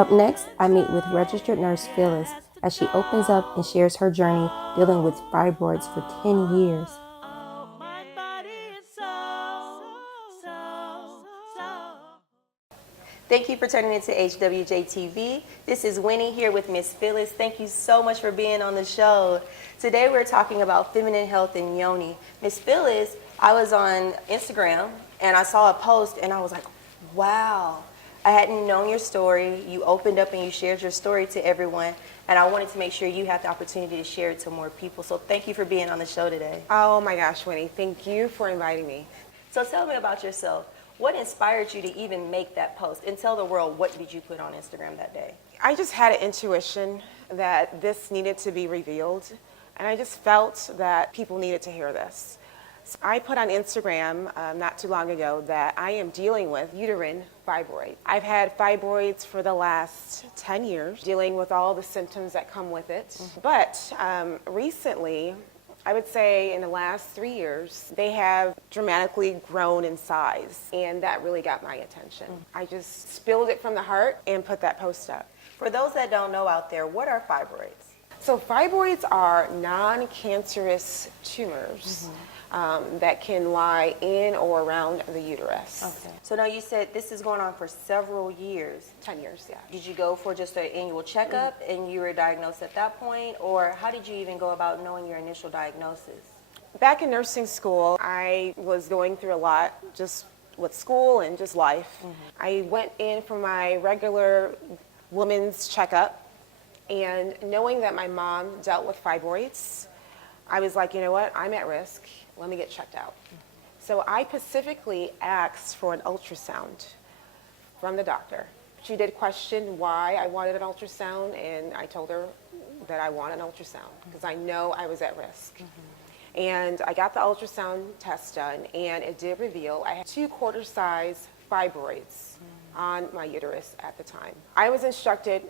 Up next, I meet with Registered Nurse Phylis as she opens up and shares her journey dealing with fibroids for 10 years. Thank you for turning into HWJ-TV. This is Winnie here with Miss Phylis. Thank you so much for being on the show. Today we're talking about feminine health and yoni. Miss Phylis, I was on Instagram and I saw a post and I was like, wow. I hadn't known your story. You opened up and you shared your story to everyone, and I wanted to make sure you had the opportunity to share it to more people. So thank you for being on the show today. Oh my gosh, Winnie, thank you for inviting me. So tell me about yourself. What inspired you to even make that post? And tell the world, what did you put on Instagram that day? I just had an intuition that this needed to be revealed, and I just felt that people needed to hear this. So I put on Instagram not too long ago that I am dealing with uterine fibroid. I've had fibroids for the last 10 years, dealing with all the symptoms that come with it. Mm-hmm. But recently, I would say in the last 3 years, they have dramatically grown in size, and that really got my attention. Mm-hmm. I just spilled it from the heart and put that post up. For those that don't know out there, what are fibroids? So fibroids are non-cancerous tumors. Mm-hmm. That can lie in or around the uterus. Okay. So now you said this is going on for several years. 10 years, yeah. Did you go for just an annual checkup and you were diagnosed at that point? Or how did you even go about knowing your initial diagnosis? Back in nursing school, I was going through a lot just with school and just life. Mm-hmm. I went in for my regular women's checkup, and knowing that my mom dealt with fibroids, I was like, you know what, I'm at risk. Let me get checked out. Mm-hmm. So I specifically asked for an ultrasound from the doctor. She did question why I wanted an ultrasound, and I told her that I want an ultrasound because I know I was at risk. Mm-hmm. And I got the ultrasound test done, and it did reveal I had 2 quarter-size fibroids on my uterus at the time. I was instructed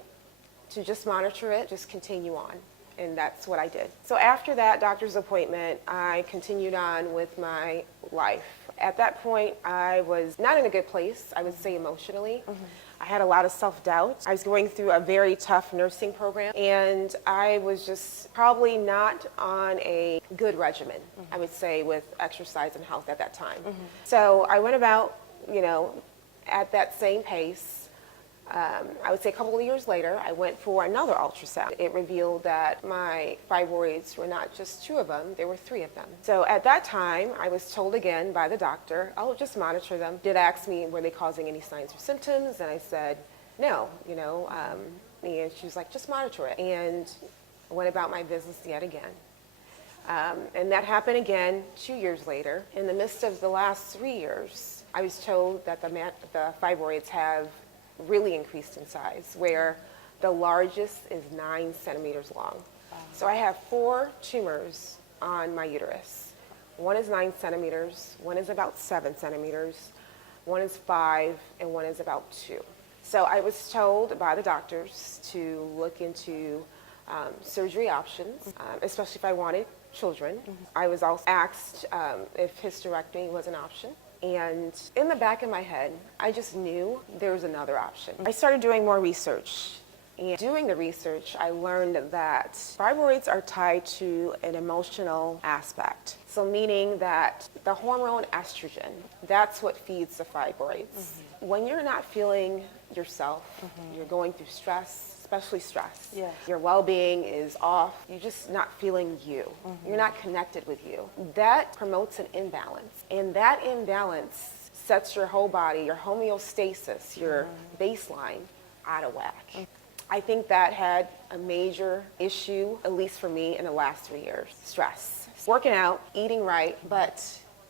to just monitor it, just continue on. And that's what I did. So after that doctor's appointment, I continued on with my life. At that point, I was not in a good place, I would say emotionally. Mm-hmm. I had a lot of self-doubt. I was going through a very tough nursing program, and I was just probably not on a good regimen, mm-hmm. I would say, with exercise and health at that time. Mm-hmm. So I went about, at that same pace. I would say a couple of years later, I went for another ultrasound. It revealed that my fibroids were not just 2 of them, there were 3 of them. So at that time, I was told again by the doctor, oh, just monitor them. Did ask me, were they causing any signs or symptoms? And I said, no, and she was like, just monitor it. And I went about my business yet again. And that happened again 2 years later. In the midst of the last 3 years, I was told that the fibroids have really increased in size, where the largest is 9 centimeters long. Wow. So I have 4 tumors on my uterus. One is 9 centimeters, one is about 7 centimeters, one is 5, and one is about 2. So I was told by the doctors to look into surgery options, especially if I wanted children. Mm-hmm. I was also asked if hysterectomy was an option. And in the back of my head, I just knew there was another option. I started doing more research. And doing the research, I learned that fibroids are tied to an emotional aspect. So meaning that the hormone estrogen, that's what feeds the fibroids. Mm-hmm. When you're not feeling yourself, mm-hmm. you're going through stress, especially stress. Yeah. Your well-being is off. You're just not feeling you. Mm-hmm. You're not connected with you. That promotes an imbalance. And that imbalance sets your whole body, your homeostasis, your baseline out of whack. Mm-hmm. I think that had a major issue, at least for me, in the last 3 years. Stress. Working out, eating right, but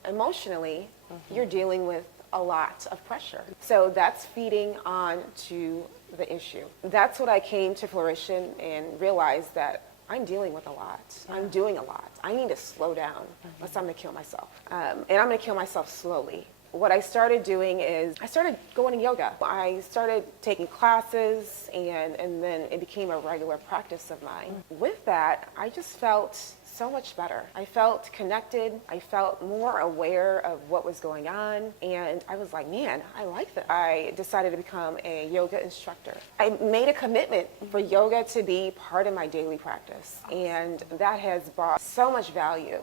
emotionally, you're dealing with a lot of pressure. So that's feeding on to the issue. That's what I came to fruition and realized that I'm dealing with a lot. I'm doing a lot. I need to slow down, else I'm gonna kill myself. And I'm gonna kill myself slowly. What I started doing is I started going to yoga. I started taking classes, and then it became a regular practice of mine. With that, I just felt so much better. I felt connected. I felt more aware of what was going on. And I was like, man, I like that. I decided to become a yoga instructor. I made a commitment for yoga to be part of my daily practice. And that has brought so much value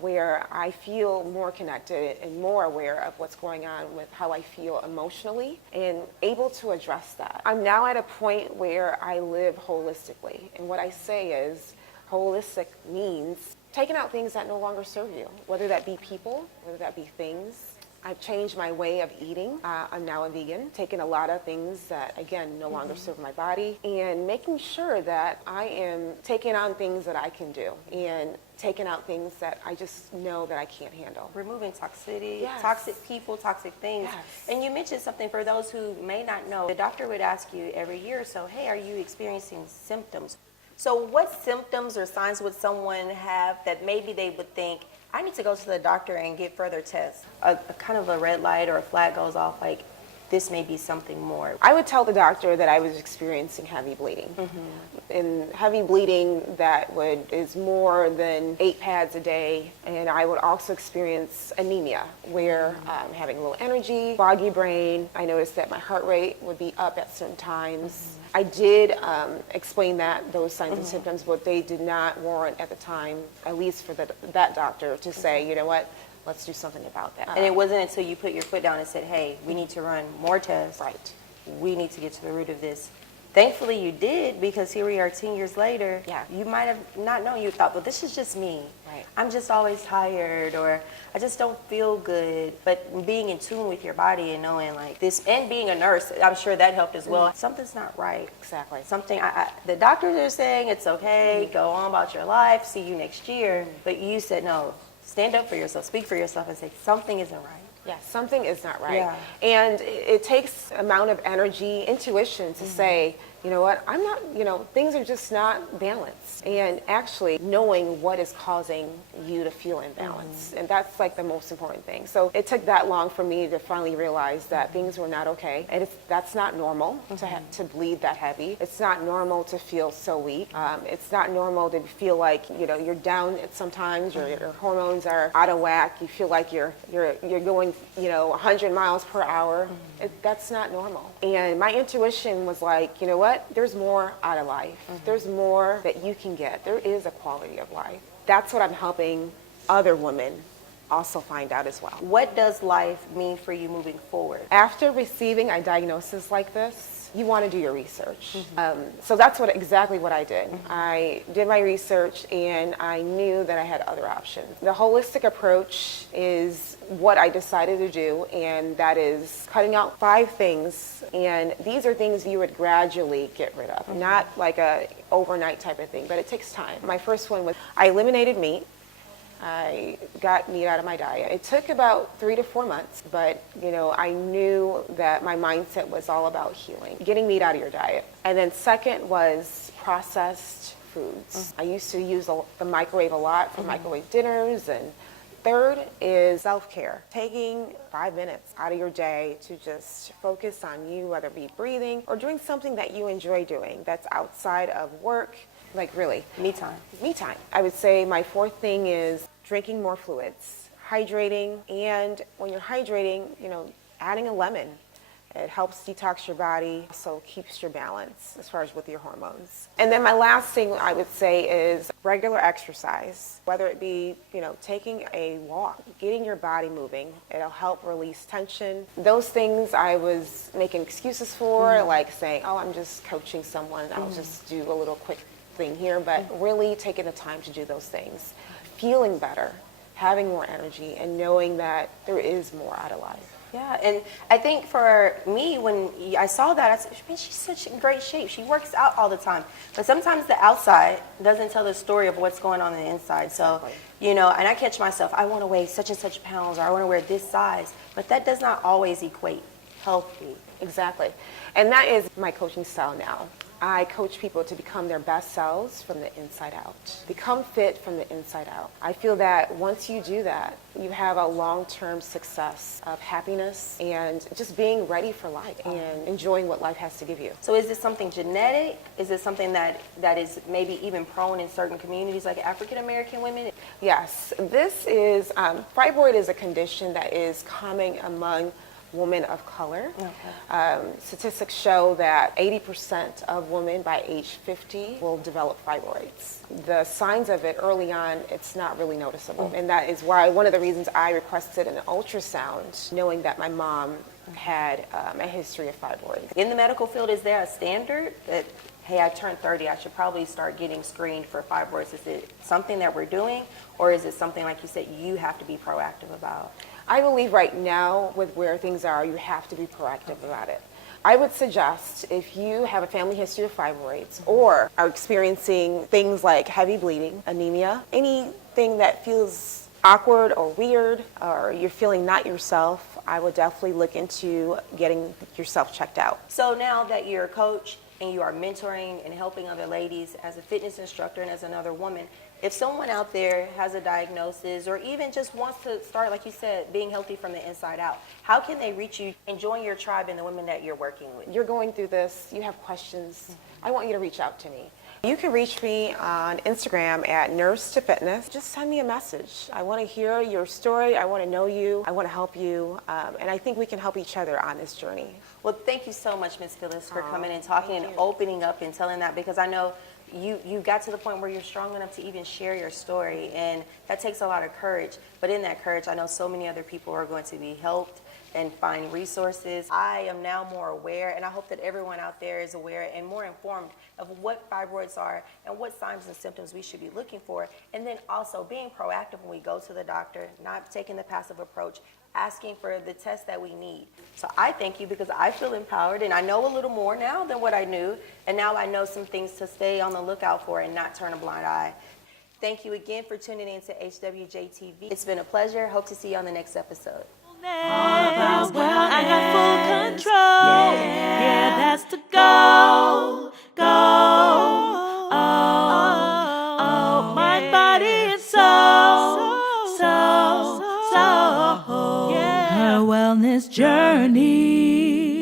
where I feel more connected and more aware of what's going on with how I feel emotionally and able to address that. I'm now at a point where I live holistically. And what I say is holistic means taking out things that no longer serve you, whether that be people, whether that be things. I've changed my way of eating. I'm now a vegan, taking a lot of things that, again, no longer serve my body, and making sure that I am taking on things that I can do and taking out things that I just know that I can't handle. Removing toxicity, Yes. toxic people, toxic things. Yes. And you mentioned something for those who may not know. The doctor would ask you every year or so, hey, are you experiencing symptoms? So what symptoms or signs would someone have that maybe they would think, I need to go to the doctor and get further tests? A kind of a red light or a flag goes off, like this may be something more. I would tell the doctor that I was experiencing heavy bleeding. And heavy bleeding that is more than 8 pads a day. And I would also experience anemia, where I'm having low energy, foggy brain. I noticed that my heart rate would be up at certain times. I did explain those signs and symptoms, but they did not warrant at the time, at least for that doctor, to say, you know what, let's do something about that. And it wasn't until you put your foot down and said, hey, we need to run more tests. Right. We need to get to the root of this. Thankfully you did, because here we are 10 years later. Yeah. You might have not known. You thought, well, this is just me. Right. I'm just always tired, or I just don't feel good. But being in tune with your body and knowing like this, and being a nurse, I'm sure that helped as well. Something's not right. Exactly. Something, the doctors are saying it's okay, go on about your life, see you next year. But you said, no, stand up for yourself, speak for yourself and say, something isn't right. Yeah, something is not right. Yeah. And it takes amount of energy, intuition to say, you know what, I'm not, things are just not balanced. And actually knowing what is causing you to feel imbalanced. And that's like the most important thing. So it took that long for me to finally realize that things were not okay. And that's not normal to bleed that heavy. It's not normal to feel so weak. It's not normal to feel like, you're down sometimes, your hormones are out of whack. You feel like you're going, 100 miles per hour. That's not normal. And my intuition was like, you know what? There's more out of life. There's more that you can get. There is a quality of life. That's what I'm helping other women also find out as well. What does life mean for you moving forward? After receiving a diagnosis like this, you want to do your research. So that's exactly what I did. I did my research and I knew that I had other options. The holistic approach is what I decided to do, and that is cutting out 5 things. And these are things you would gradually get rid of, not like a overnight type of thing, but it takes time. My first one was I eliminated meat. I got meat out of my diet. It took about 3 to 4 months, but I knew that my mindset was all about healing, getting meat out of your diet. And then second was processed foods. I used to use the microwave a lot for microwave dinners. And third is self-care, taking 5 minutes out of your day to just focus on you, whether it be breathing or doing something that you enjoy doing that's outside of work. Like really. Me time. Me time. I would say my fourth thing is drinking more fluids, hydrating, and when you're hydrating, adding a lemon. It helps detox your body, so keeps your balance as far as with your hormones. And then my last thing I would say is regular exercise, whether it be, taking a walk, getting your body moving. It'll help release tension. Those things I was making excuses for, like saying, oh, I'm just coaching someone, I'll just do a little quick thing here, but really taking the time to do those things, feeling better, having more energy, and knowing that there is more out of life. Yeah, and I think for me, when I saw that, I said, man, she's such in great shape. She works out all the time. But sometimes the outside doesn't tell the story of what's going on the inside. So, Exactly. and I catch myself, I want to weigh such and such pounds, or I want to wear this size. But that does not always equate healthy. Exactly. And that is my coaching style now. I coach people to become their best selves from the inside out, become fit from the inside out. I feel that once you do that, you have a long-term success of happiness and just being ready for life and enjoying what life has to give you. So is this something genetic? Is this something that is maybe even prone in certain communities like African American women? Yes, this is, fibroid is a condition that is common among women of color. Okay. Statistics show that 80% of women by age 50 will develop fibroids. The signs of it early on, it's not really noticeable. And that is why one of the reasons I requested an ultrasound, knowing that my mom had a history of fibroids. In the medical field, is there a standard that, hey, I turned 30, I should probably start getting screened for fibroids? Is it something that we're doing, or is it something, like you said, you have to be proactive about? I believe right now, with where things are, you have to be proactive about it. I would suggest if you have a family history of fibroids or are experiencing things like heavy bleeding, anemia, anything that feels awkward or weird, or you're feeling not yourself, I would definitely look into getting yourself checked out. So now that you're a coach and you are mentoring and helping other ladies as a fitness instructor and as another woman, if someone out there has a diagnosis or even just wants to start, like you said, being healthy from the inside out, how can they reach you and join your tribe and the women that you're working with? You're going through this, you have questions, I want you to reach out to me. You can reach me on Instagram at Nurse to Fitness. Just send me a message. I want to hear your story. I want to know you. I want to help you. And I think we can help each other on this journey. Well, thank you so much, Ms. Phylis, for coming and talking and opening up and telling that, because I know you got to the point where you're strong enough to even share your story, and that takes a lot of courage. But in that courage, I know so many other people are going to be helped and find resources. I am now more aware, and I hope that everyone out there is aware and more informed of what fibroids are and what signs and symptoms we should be looking for, and then also being proactive when we go to the doctor, not taking the passive approach, asking for the tests that we need. So I thank you, because I feel empowered and I know a little more now than what I knew, and now I know some things to stay on the lookout for and not turn a blind eye. Thank you again for tuning in to HWJ-TV. It's been a pleasure. Hope to see you on the next episode. All about wellness. I got full control. Yeah, that's the goal. Oh, my body and soul. Her wellness journey.